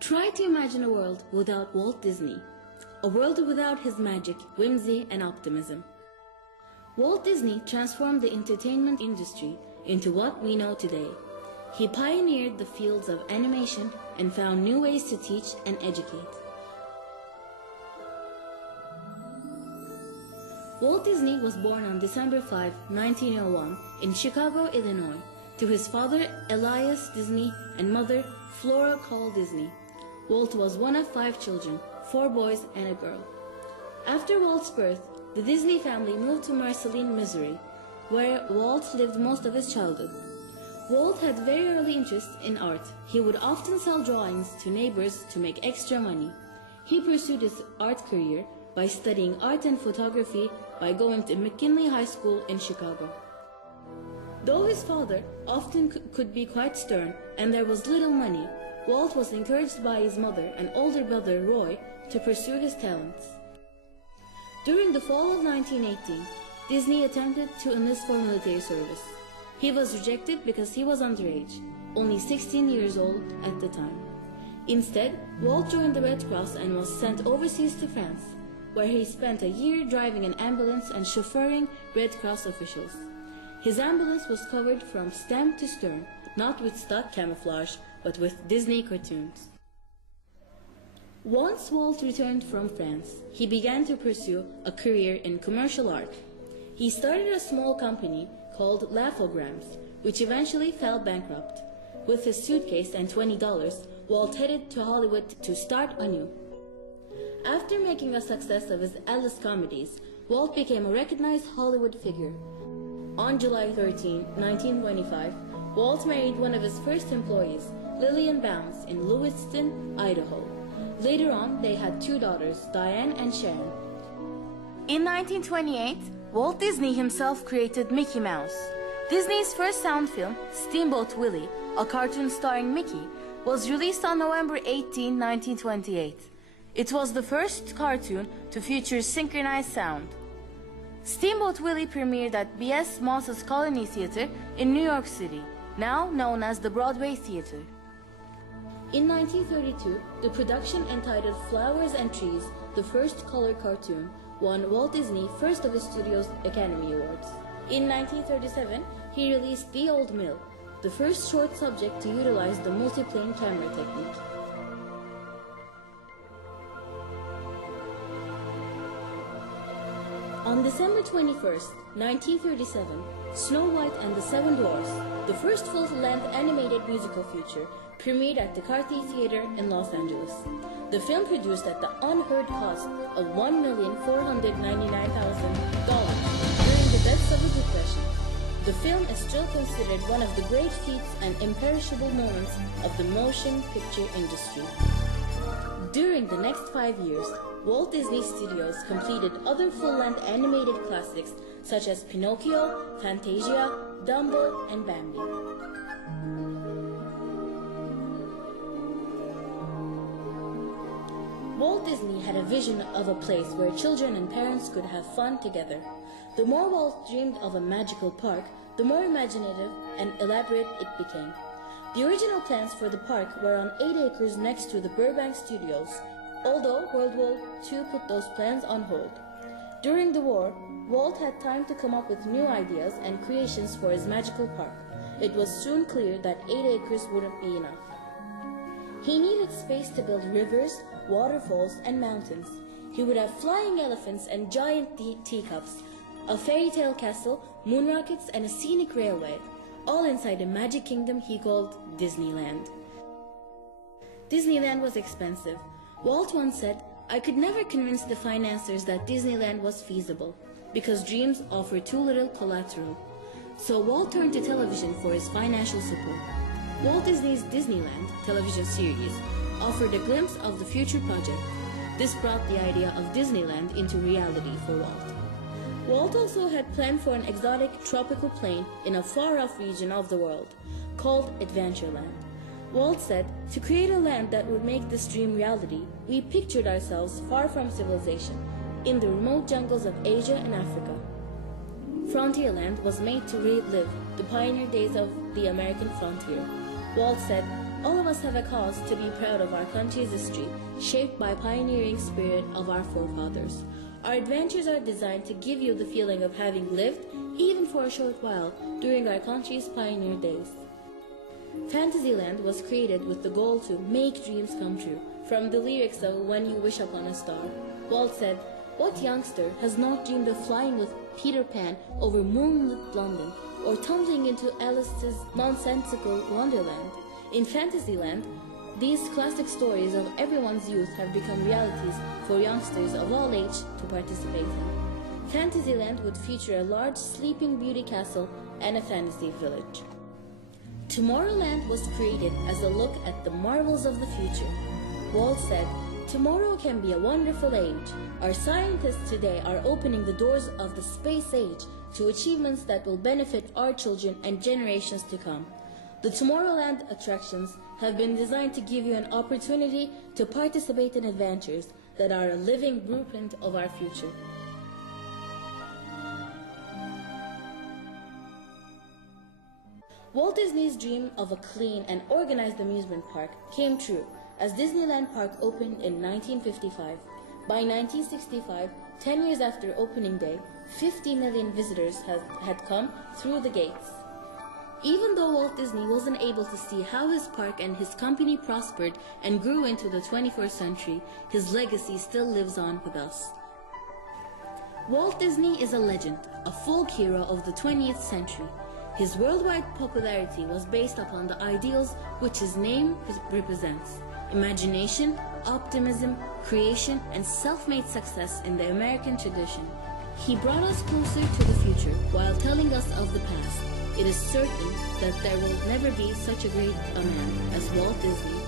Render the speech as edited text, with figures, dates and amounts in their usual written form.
Try to imagine a world without Walt Disney, a world without his magic, whimsy, and optimism. Walt Disney transformed the entertainment industry into what we know today. He pioneered the fields of animation and found new ways to teach and educate. Walt Disney was born on December 5, 1901 in Chicago, Illinois, to his father Elias Disney and mother Flora Cole Disney. Walt was one of 5 children, 4 boys and a girl. After Walt's birth, the Disney family moved to Marceline, Missouri, where Walt lived most of his childhood. Walt had very early interest in art. He would often sell drawings to neighbors to make extra money. He pursued his art career by studying art and photography by going to McKinley High School in Chicago. Though his father often could be quite stern and there was little money, Walt was encouraged by his mother and older brother Roy to pursue his talents. During the fall of 1918, Disney attempted to enlist for military service. He was rejected because he was underage, only 16 years old at the time. Instead, Walt joined the Red Cross and was sent overseas to France, where he spent a year driving an ambulance and chauffeuring Red Cross officials. His ambulance was covered from stem to stern, not with stock camouflage, but with Disney cartoons. Once Walt returned from France, he began to pursue a career in commercial art. He started a small company called Laughograms, which eventually fell bankrupt. With his suitcase and $20, Walt headed to Hollywood to start anew. After making a success of his Alice comedies, Walt became a recognized Hollywood figure. On July 13, 1925, Walt married one of his first employees, Lillian Bounds, in Lewiston, Idaho. Later on, they had 2 daughters, Diane and Sharon. In 1928, Walt Disney himself created Mickey Mouse. Disney's first sound film, Steamboat Willie, a cartoon starring Mickey, was released on November 18, 1928. It was the first cartoon to feature synchronized sound. Steamboat Willie premiered at B.S. Moss's Colony Theater in New York City, now known as the Broadway Theater. In 1932, the production entitled Flowers and Trees, the first color cartoon, won Walt Disney first of his studio's Academy Awards. In 1937, he released The Old Mill, the first short subject to utilize the multiplane camera technique. On December 21, 1937, Snow White and the 7 Dwarfs, the first full-length animated musical feature, premiered at the Carthy Theater in Los Angeles. The film produced at the unheard cost of $1,499,000 during the depths of the Depression. The film is still considered one of the great feats and imperishable moments of the motion picture industry. During the next 5 years, Walt Disney Studios completed other full-length animated classics such as Pinocchio, Fantasia, Dumbo, and Bambi. Walt Disney had a vision of a place where children and parents could have fun together. The more Walt dreamed of a magical park, the more imaginative and elaborate it became. The original plans for the park were on 8 acres next to the Burbank Studios, although World War II put those plans on hold. During the war, Walt had time to come up with new ideas and creations for his magical park. It was soon clear that 8 acres wouldn't be enough. He needed space to build rivers, waterfalls, and mountains. He would have flying elephants and giant teacups, a fairy tale castle, moon rockets, and a scenic railway, all inside a magic kingdom he called Disneyland. Disneyland was expensive. Walt once said, "I could never convince the financiers that Disneyland was feasible, because dreams offer too little collateral." So Walt turned to television for his financial support. Walt Disney's Disneyland television series offered a glimpse of the future project. This brought the idea of Disneyland into reality for Walt. Walt also had planned for an exotic tropical plane in a far-off region of the world, called Adventureland. Walt said, "To create a land that would make this dream reality, we pictured ourselves far from civilization, in the remote jungles of Asia and Africa." Frontierland was made to relive the pioneer days of the American frontier. Walt said, "All of us have a cause to be proud of our country's history, shaped by pioneering spirit of our forefathers. Our adventures are designed to give you the feeling of having lived, even for a short while, during our country's pioneer days." Fantasyland was created with the goal to make dreams come true, from the lyrics of When You Wish Upon a Star. Walt said, "What youngster has not dreamed of flying with Peter Pan over moonlit London, or tumbling into Alice's nonsensical Wonderland?" In Fantasyland, these classic stories of everyone's youth have become realities for youngsters of all age to participate in. Fantasyland would feature a large Sleeping Beauty castle and a fantasy village. Tomorrowland was created as a look at the marvels of the future. Walt said, "Tomorrow can be a wonderful age. Our scientists today are opening the doors of the space age to achievements that will benefit our children and generations to come. The Tomorrowland attractions have been designed to give you an opportunity to participate in adventures that are a living blueprint of our future." Walt Disney's dream of a clean and organized amusement park came true as Disneyland Park opened in 1955. By 1965, 10 years after opening day, 50 million visitors had come through the gates. Even though Walt Disney wasn't able to see how his park and his company prospered and grew into the 21st century, his legacy still lives on with us. Walt Disney is a legend, a folk hero of the 20th century. His worldwide popularity was based upon the ideals which his name represents: imagination, optimism, creation, and self-made success in the American tradition. He brought us closer to the future while telling us of the past. It is certain that there will never be such a great a man as Walt Disney,